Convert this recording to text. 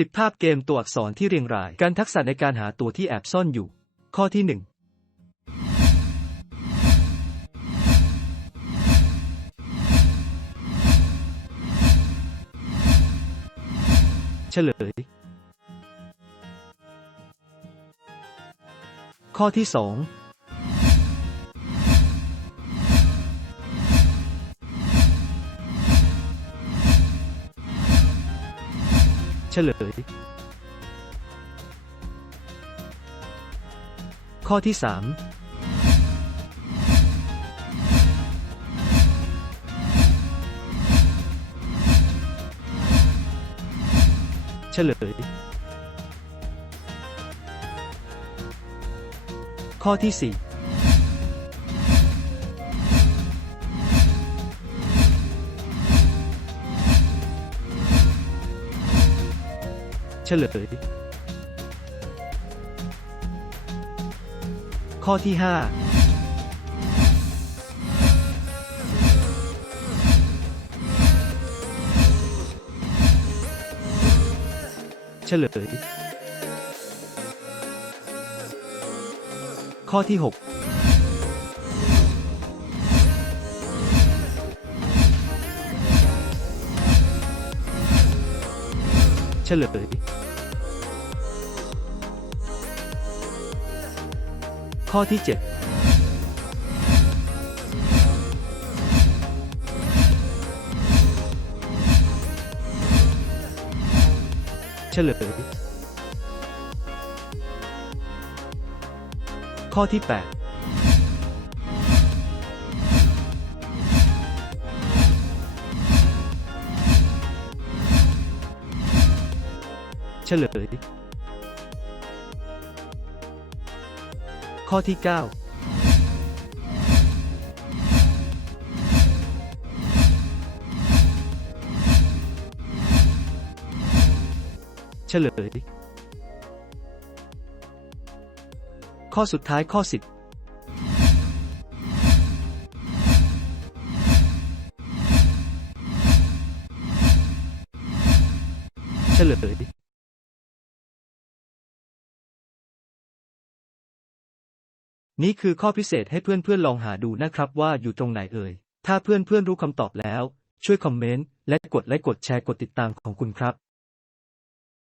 10 ภาพเกมตัวอักษรที่เรียงราย การทักษะในการหาตัวที่แอบซ่อนอยู่ ข้อที่ 1 เฉลย ข้อที่ 2 เฉลย ข้อที่ 3เฉลย ข้อที่ 4 ฉลย ข้อที่ 5ฉลย ข้อที่ 6 ฉลย ข้อที่ 7 เฉลย ข้อที่ 8 ฉลย ข้อที่เก้าเฉลย ข้อสุดท้ายข้อสิบเฉลย นี่คือข้อพิเศษให้เพื่อนๆลองหาดูนะครับว่าอยู่ตรงไหนเอ่ย ถ้าเพื่อนๆรู้คำตอบแล้ว ช่วยคอมเมนต์และกดไลค์กดแชร์กดติดตามของคุณครับ